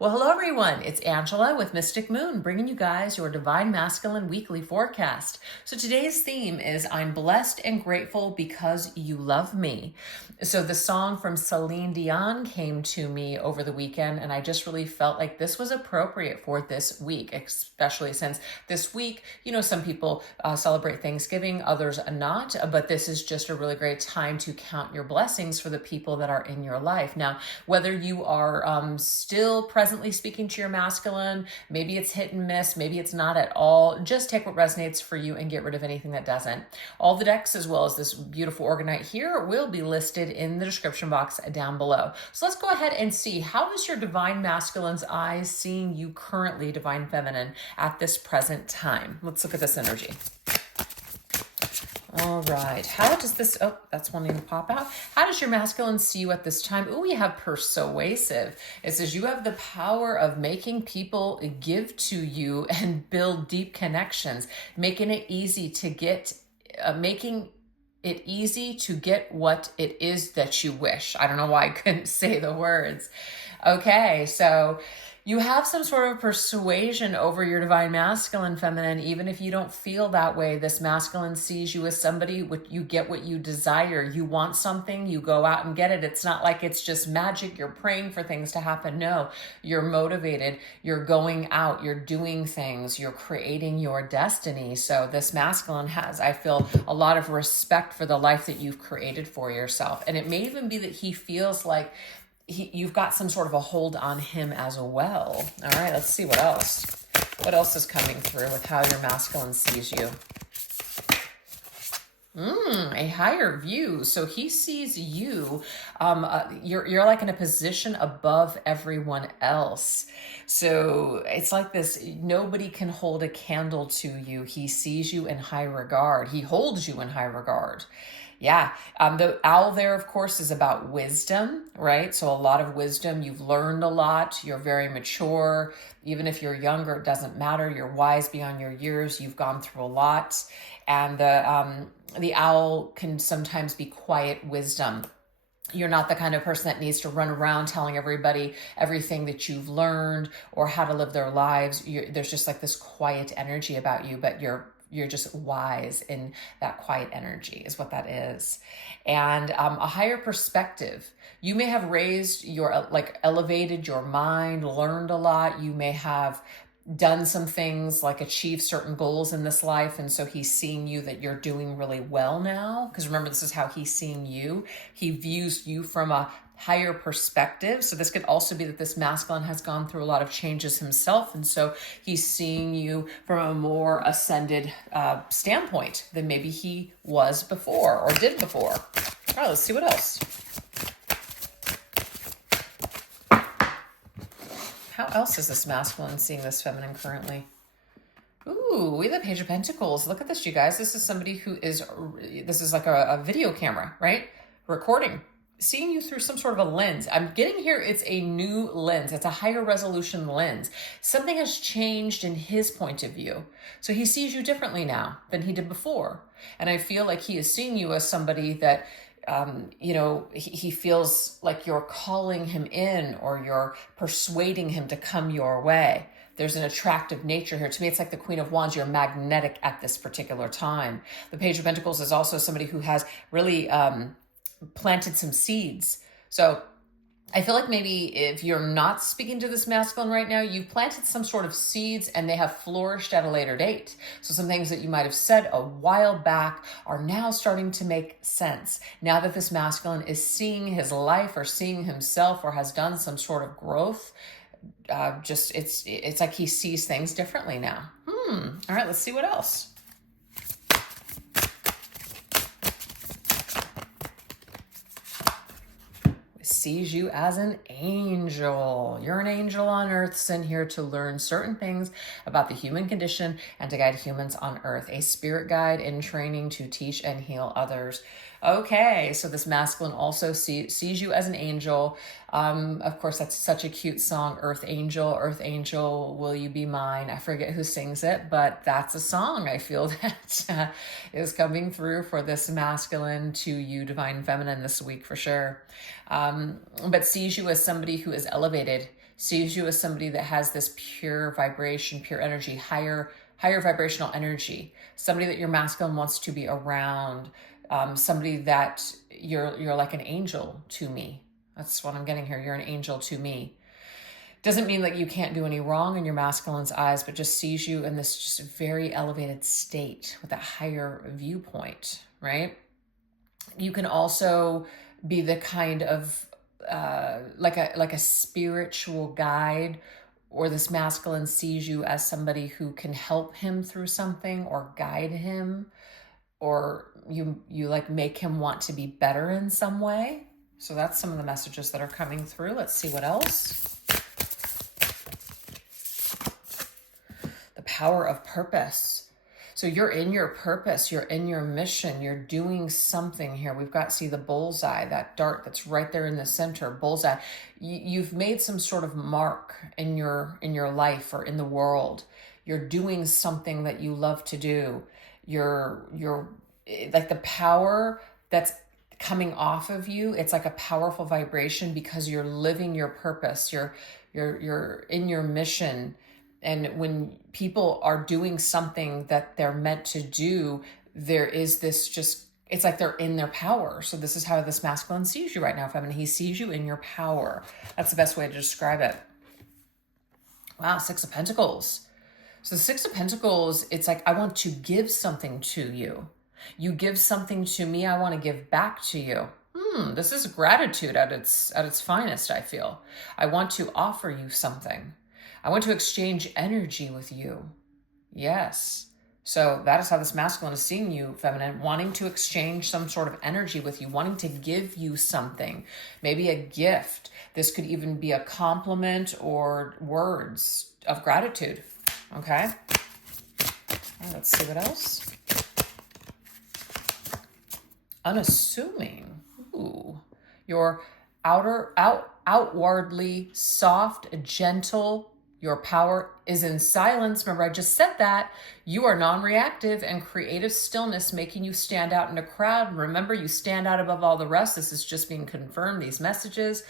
Well, hello everyone. It's Angela with Mystic Moon, bringing you guys your Divine Masculine Weekly Forecast. So today's theme is I'm blessed and grateful because you love me. So the song from Celine Dion came to me over the weekend, and I just really felt like this was appropriate for this week, especially since this week, some people celebrate Thanksgiving, others not, but this is just a really great time to count your blessings for the people that are in your life. Now, whether you are still presently speaking to your masculine, maybe it's hit and miss, maybe it's not at all, just take what resonates for you and get rid of anything that doesn't. All the decks, as well as this beautiful organite here, will be listed in the description box down below. So let's go ahead and see, how is your Divine Masculine's eyes seeing you currently, Divine Feminine, at this present time? Let's look at this energy. All right. How does this, that's wanting to pop out. How does your masculine see you at this time? Oh, we have persuasive. It says you have the power of making people give to you and build deep connections, making it easy to get, what it is that you wish. I don't know why I couldn't say the words. Okay, so you have some sort of persuasion over your Divine Masculine, Feminine. Even if you don't feel that way, this masculine sees you as somebody, you get what you desire. You want something, you go out and get it. It's not like it's just magic. You're praying for things to happen. No, you're motivated. You're going out. You're doing things. You're creating your destiny. So this masculine has, I feel, a lot of respect for the life that you've created for yourself. And it may even be that he feels like you've got some sort of a hold on him as well. All right, let's see what else. What else is coming through with how your masculine sees you? A higher view. So he sees you, you're like in a position above everyone else. So it's like this, nobody can hold a candle to you. He sees you in high regard. He holds you in high regard. Yeah. The owl there, of course, is about wisdom, right? So a lot of wisdom. You've learned a lot. You're very mature. Even if you're younger, it doesn't matter. You're wise beyond your years. You've gone through a lot. And the owl can sometimes be quiet wisdom. You're not the kind of person that needs to run around telling everybody everything that you've learned or how to live their lives. There's just like this quiet energy about you, but you're just wise in that quiet energy is what that is. And a higher perspective. You may have raised elevated your mind, learned a lot. You may have done some things like achieve certain goals in this life. And so he's seeing you that you're doing really well now. Because remember, this is how he's seeing you. He views you from a higher perspective. So this could also be that this masculine has gone through a lot of changes himself. And so he's seeing you from a more ascended standpoint than maybe he was before or did before. All right, let's see what else. How else is this masculine seeing this feminine currently? Ooh, we have the Page of Pentacles. Look at this, you guys. This is somebody who this is like a video camera, right? Recording, seeing you through some sort of a lens. I'm getting here, it's a new lens. It's a higher resolution lens. Something has changed in his point of view. So he sees you differently now than he did before. And I feel like he is seeing you as somebody that he feels like you're calling him in or you're persuading him to come your way. There's an attractive nature here. To me, it's like the Queen of Wands. You're magnetic at this particular time. The Page of Pentacles is also somebody who has really planted some seeds. So I feel like maybe if you're not speaking to this masculine right now, you've planted some sort of seeds and they have flourished at a later date. So some things that you might have said a while back are now starting to make sense. Now that this masculine is seeing his life or seeing himself or has done some sort of growth, it's like he sees things differently now. All right, let's see what else. Sees you as an angel. You're an angel on earth sent here to learn certain things about the human condition and to guide humans on earth. A spirit guide in training to teach and heal others. Okay, so this masculine also sees you as an angel. Of course, that's such a cute song, Earth Angel, will you be mine? I forget who sings it, but that's a song I feel that is coming through for this masculine to you, Divine Feminine, this week for sure. But sees you as somebody who is elevated. sees you as somebody that has this pure vibration, pure energy, higher vibrational energy, somebody that your masculine wants to be around, somebody that you're like an angel to me. That's what I'm getting here. You're an angel to me. Doesn't mean that you can't do any wrong in your masculine's eyes, but just sees you in this just very elevated state with a higher viewpoint, right? You can also be the kind of like a spiritual guide, or this masculine sees you as somebody who can help him through something or guide him, or you like make him want to be better in some way. So that's some of the messages that are coming through. Let's see what else. The power of purpose. So you're in your purpose, you're in your mission, you're doing something here. We've got, see the bullseye, that dart that's right there in the center, bullseye. You've made some sort of mark in your life or in the world. You're doing something that you love to do. You're like the power that's coming off of you. It's like a powerful vibration because you're living your purpose. You're in your mission. And when people are doing something that they're meant to do, there is this just, it's like they're in their power. So this is how this masculine sees you right now, feminine. He sees you in your power. That's the best way to describe it. Wow, Six of Pentacles. So the Six of Pentacles, it's like, I want to give something to you. You give something to me, I want to give back to you. This is gratitude at its finest, I feel. I want to offer you something. I want to exchange energy with you. Yes. So that is how this masculine is seeing you, feminine, wanting to exchange some sort of energy with you, wanting to give you something, maybe a gift. This could even be a compliment or words of gratitude. Okay. All right, let's see what else. Unassuming. Ooh. You're outwardly soft, gentle. Your power is in silence. Remember, I just said that. You are non-reactive and creative stillness, making you stand out in a crowd. Remember, you stand out above all the rest. This is just being confirmed, these messages.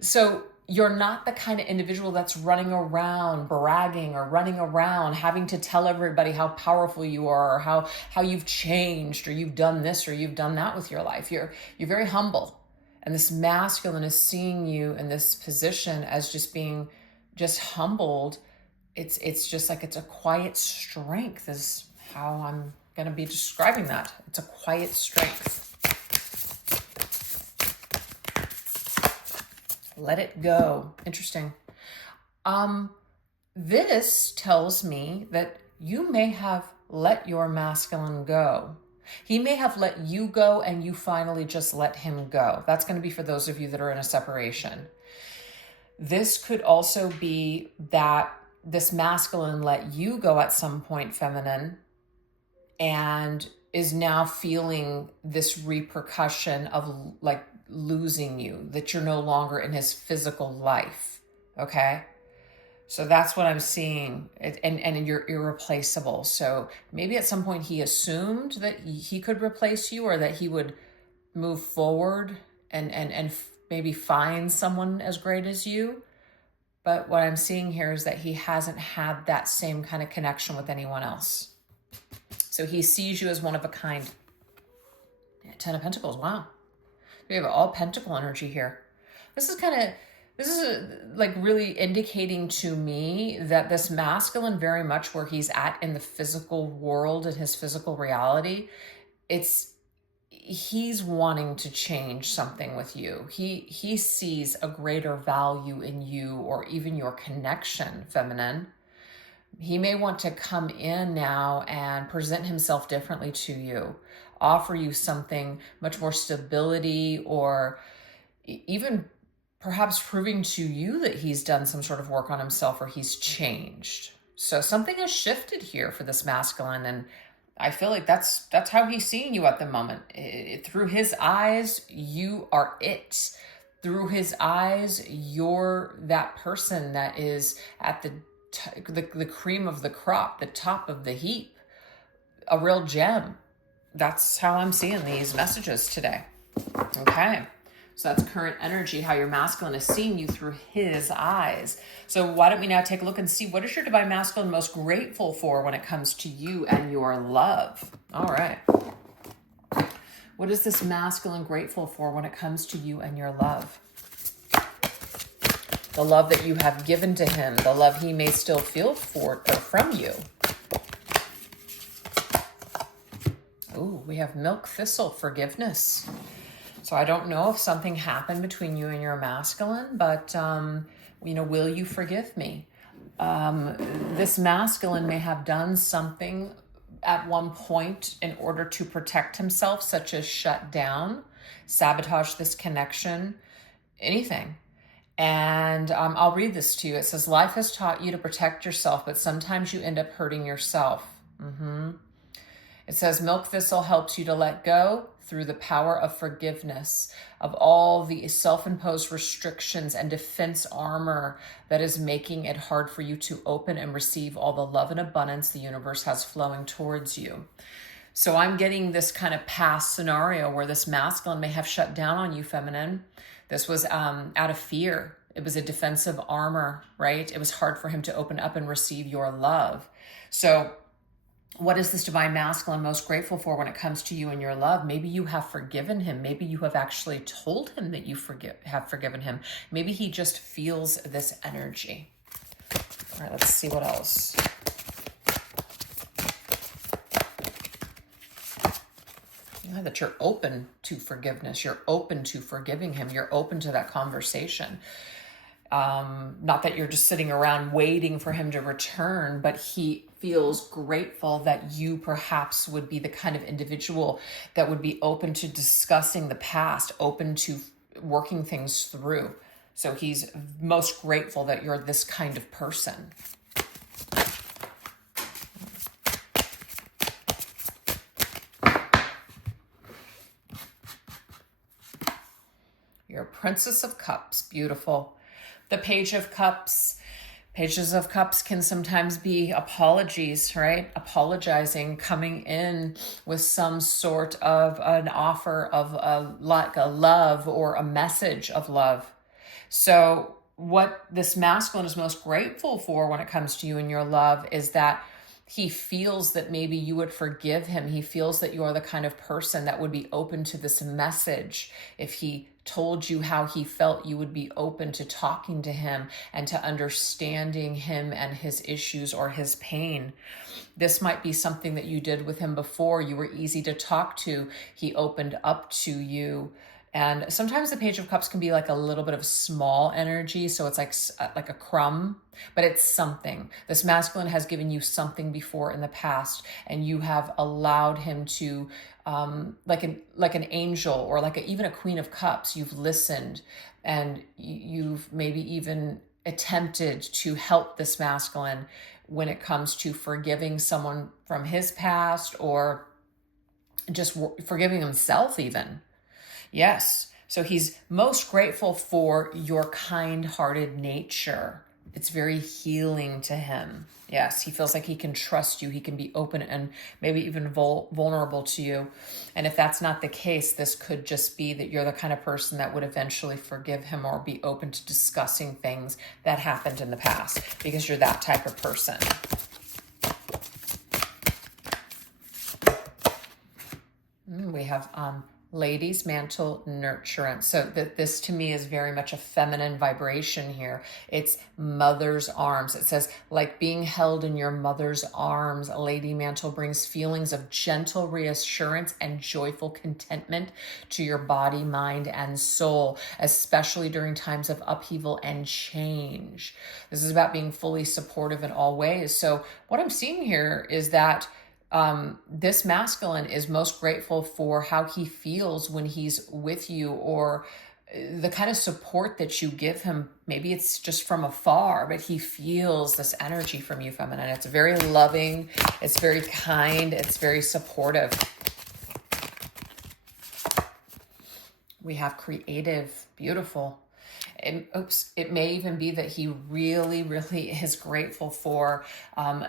So you're not the kind of individual that's running around bragging or running around having to tell everybody how powerful you are, or how you've changed, or you've done this or you've done that with your life. You're very humble. And this masculine is seeing you in this position as just being just humbled. It's just like, it's a quiet strength is how I'm going to be describing that. It's a quiet strength. Let it go. Interesting. This tells me that you may have let your masculine go. He may have let you go and you finally just let him go. That's going to be for those of you that are in a separation. This could also be that this masculine let you go at some point, feminine, and is now feeling this repercussion of like losing you, that you're no longer in his physical life. Okay. So that's what I'm seeing. And you're irreplaceable. So maybe at some point he assumed that he could replace you, or that he would move forward and maybe find someone as great as you. But what I'm seeing here is that he hasn't had that same kind of connection with anyone else. So he sees you as one of a kind. Yeah, Ten of Pentacles. Wow. We have all pentacle energy here. This is like really indicating to me that this masculine, very much where he's at in the physical world and his physical reality, he's wanting to change something with you. He sees a greater value in you, or even your connection, feminine. He may want to come in now and present himself differently to you, offer you something much more stability, or even perhaps proving to you that he's done some sort of work on himself, or he's changed. So something has shifted here for this masculine, and I feel like that's how he's seeing you at the moment. Through his eyes, you are it. Through his eyes, you're that person that is at the cream of the crop, the top of the heap, a real gem. That's how I'm seeing these messages today. Okay. So that's current energy, how your masculine is seeing you through his eyes. So why don't we now take a look and see, what is your divine masculine most grateful for when it comes to you and your love? All right. What is this masculine grateful for when it comes to you and your love? The love that you have given to him, the love he may still feel for or from you. Ooh, we have milk thistle, forgiveness. So I don't know if something happened between you and your masculine, but, will you forgive me? This masculine may have done something at one point in order to protect himself, such as shut down, sabotage this connection, anything. And I'll read this to you. It says, life has taught you to protect yourself, but sometimes you end up hurting yourself. It says, milk thistle helps you to let go through the power of forgiveness of all the self-imposed restrictions and defense armor that is making it hard for you to open and receive all the love and abundance the universe has flowing towards you. So I'm getting this kind of past scenario where this masculine may have shut down on you, feminine. This was out of fear. It was a defensive armor, right? It was hard for him to open up and receive your love. So what is this divine masculine most grateful for when it comes to you and your love? Maybe you have forgiven him. Maybe you have actually told him that you have forgiven him. Maybe he just feels this energy. All right, let's see what else. That you're open to forgiveness. You're open to forgiving him. You're open to that conversation. Not that you're just sitting around waiting for him to return, but he feels grateful that you perhaps would be the kind of individual that would be open to discussing the past, open to working things through. So he's most grateful that you're this kind of person. You're a Princess of Cups. Beautiful. The Page of Cups. Pages of Cups can sometimes be apologies, right? Apologizing, coming in with some sort of an offer of like a love or a message of love. So what this masculine is most grateful for when it comes to you and your love is that he feels that maybe you would forgive him. He feels that you're the kind of person that would be open to this message. If he told you how he felt, you would be open to talking to him and to understanding him and his issues or his pain. This might be something that you did with him before. You were easy to talk to. He opened up to you. And sometimes the Page of Cups can be like a little bit of small energy. So it's like a crumb, but it's something. This masculine has given you something before in the past, and you have allowed him to, like an angel or even a Queen of Cups. You've listened, and you've maybe even attempted to help this masculine when it comes to forgiving someone from his past, or just forgiving himself even. Yes. So he's most grateful for your kind-hearted nature. It's very healing to him. Yes, he feels like he can trust you. He can be open and maybe even vulnerable to you. And if that's not the case, this could just be that you're the kind of person that would eventually forgive him or be open to discussing things that happened in the past, because you're that type of person. We have Ladies Mantle Nurturance. So this to me is very much a feminine vibration here. It's mother's arms. It says, like being held in your mother's arms, Lady Mantle brings feelings of gentle reassurance and joyful contentment to your body, mind, and soul, especially during times of upheaval and change. This is about being fully supportive in all ways. So what I'm seeing here is that this masculine is most grateful for how he feels when he's with you, or the kind of support that you give him. Maybe it's just from afar, but he feels this energy from you, feminine. It's very loving. It's very kind. It's very supportive. We have creative, beautiful. It may even be that he really, really is grateful for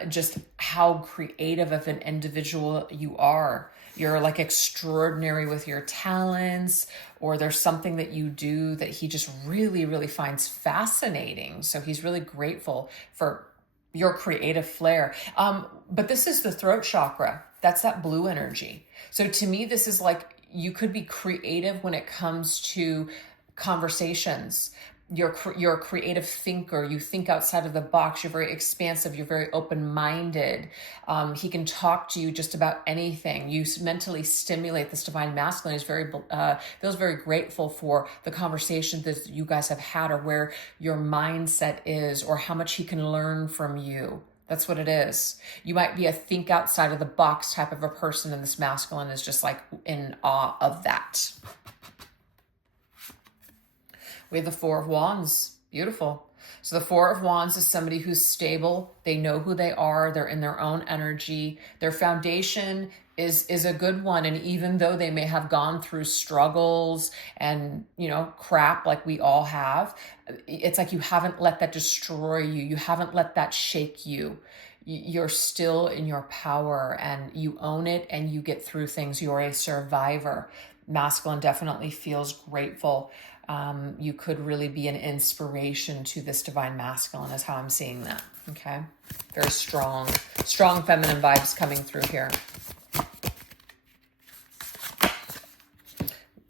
just how creative of an individual you are. You're like extraordinary with your talents, or there's something that you do that he just really, really finds fascinating. So he's really grateful for your creative flair. But this is the throat chakra. That's that blue energy. So to me, this is like you could be creative when it comes to conversations. You're a creative thinker. You think outside of the box. You're very expansive. You're very open-minded. He can talk to you just about anything. You mentally stimulate this divine masculine. He's feels very grateful for the conversations that you guys have had, or where your mindset is, or how much he can learn from you. That's what it is. You might be a think outside of the box type of a person, and this masculine is just like in awe of that. We have the Four of Wands. Beautiful. So the Four of Wands is somebody who's stable. They know who they are. They're in their own energy. Their foundation is a good one. And even though they may have gone through struggles and, crap like we all have, it's like you haven't let that destroy you. You haven't let that shake you. You're still in your power, and you own it, and you get through things. You're a survivor. Masculine definitely feels grateful. You could really be an inspiration to this divine masculine, is how I'm seeing that. Okay. Very strong feminine vibes coming through here.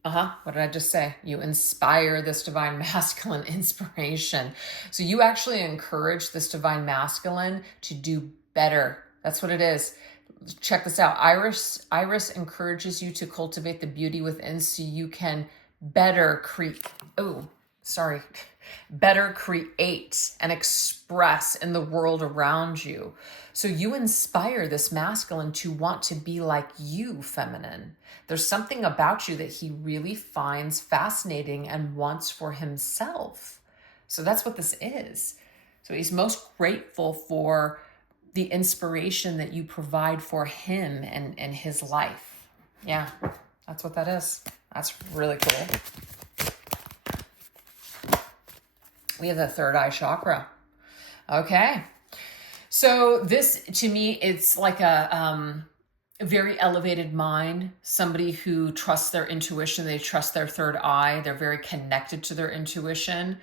What did I just say? You inspire this divine masculine inspiration. So you actually encourage this divine masculine to do better. That's what it is. Check this out. Iris encourages you to cultivate the beauty within, so you can better create and express in the world around you. So you inspire this masculine to want to be like you, feminine. There's something about you that he really finds fascinating and wants for himself. So that's what this is. So he's most grateful for the inspiration that you provide for him and his life. Yeah, that's what that is. That's really cool. We have the third eye chakra. Okay. So this, to me, it's like a very elevated mind, somebody who trusts their intuition. They trust their third eye. They're very connected to their intuition.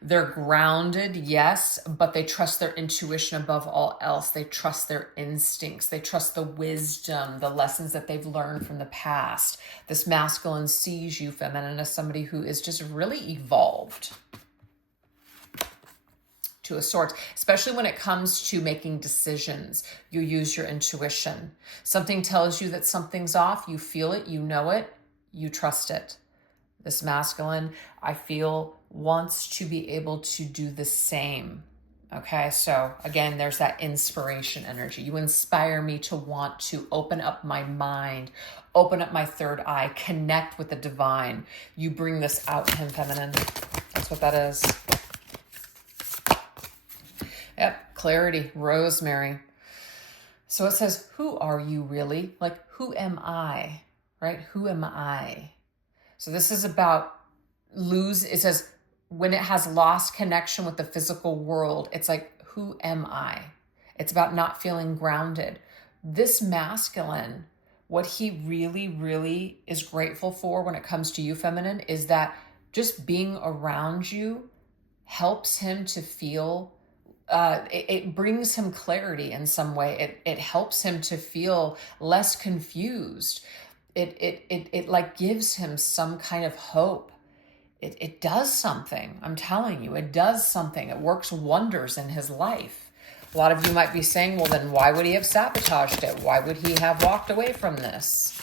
They're grounded, yes, but they trust their intuition above all else. They trust their instincts. They trust the wisdom, the lessons that they've learned from the past. This masculine sees you, feminine, as somebody who is just really evolved to a sort, especially when it comes to making decisions. You use your intuition. Something tells you that something's off. You feel it, you know it, you trust it. This masculine, I feel, wants to be able to do the same. Okay, so again, there's that inspiration energy. You inspire me to want to open up my mind, open up my third eye, connect with the divine. You bring this out in him, feminine. That's what that is. Yep, clarity, rosemary. So it says, who are you really? Like, who am I? Right? Who am I? So this is about it says, when it has lost connection with the physical world, it's like, who am I? It's about not feeling grounded. This masculine, what he really, really is grateful for when it comes to you, feminine, is that just being around you helps him to feel, it brings him clarity in some way. It helps him to feel less confused. It like gives him some kind of hope. It does something. I'm telling you, it does something. It works wonders in his life. A lot of you might be saying, well, then why would he have sabotaged it? Why would he have walked away from this?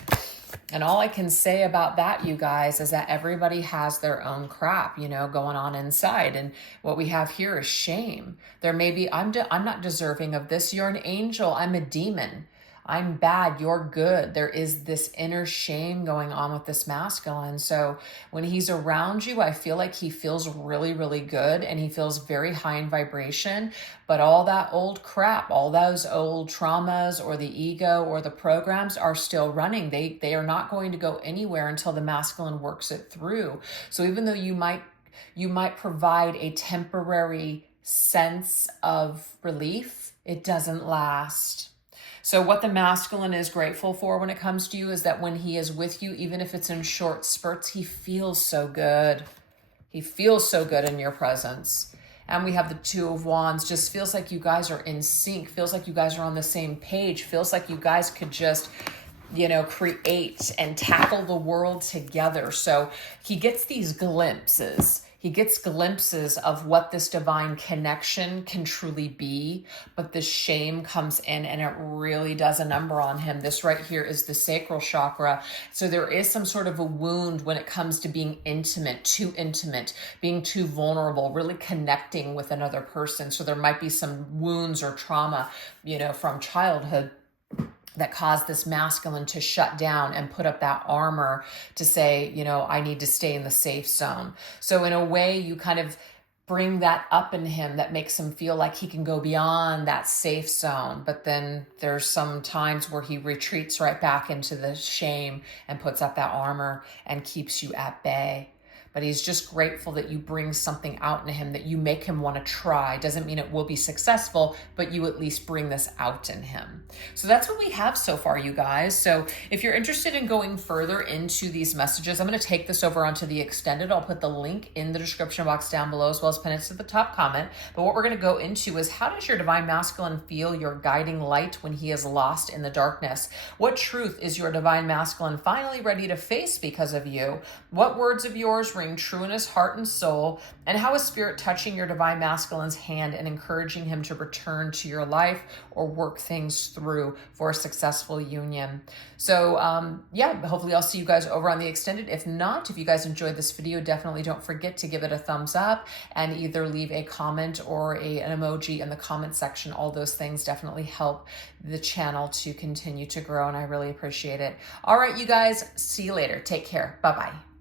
And all I can say about that, you guys, is that everybody has their own crap, going on inside. And what we have here is shame. There may be, I'm not deserving of this. You're an angel. I'm a demon. I'm bad, you're good. There is this inner shame going on with this masculine. So when he's around you, I feel like he feels really, really good, and he feels very high in vibration. But all that old crap, all those old traumas or the ego or the programs are still running. They are not going to go anywhere until the masculine works it through. So even though you might You might provide a temporary sense of relief. It doesn't last. So what the masculine is grateful for when it comes to you is that when he is with you, even if it's in short spurts, he feels so good. He feels so good in your presence. And we have the Two of Wands. Just feels like you guys are in sync. Feels like you guys are on the same page. Feels like you guys could just, you know, create and tackle the world together. So he gets these glimpses. He gets glimpses of what this divine connection can truly be, but the shame comes in and it really does a number on him. This right here is the sacral chakra. So there is some sort of a wound when it comes to being intimate, being too vulnerable, really connecting with another person. So there might be some wounds or trauma, you know, from childhood that caused this masculine to shut down and put up that armor to say, you know, I need to stay in the safe zone. So in a way, you kind of bring that up in him that makes him feel like he can go beyond that safe zone. But then there's some times where he retreats right back into the shame and puts up that armor and keeps you at bay. But he's just grateful that you bring something out in him, that you make him want to try. Doesn't mean it will be successful, but you at least bring this out in him. So that's what we have so far, you guys. So if you're interested in going further into these messages, I'm going to take this over onto the extended. I'll put the link in the description box down below, as well as pin it to the top comment. But what we're going to go into is, how does your divine masculine feel your guiding light when he is lost in the darkness? What truth is your divine masculine finally ready to face because of you? What words of yours ring true in his heart and soul? And how is spirit touching your divine masculine's hand and encouraging him to return to your life or work things through for a successful union? So yeah, hopefully I'll see you guys over on the extended. If not, if you guys enjoyed this video, definitely don't forget to give it a thumbs up and either leave a comment or an emoji in the comment section. All those things definitely help the channel to continue to grow, and I really appreciate it. All right, you guys, see you later. Take care. Bye-bye.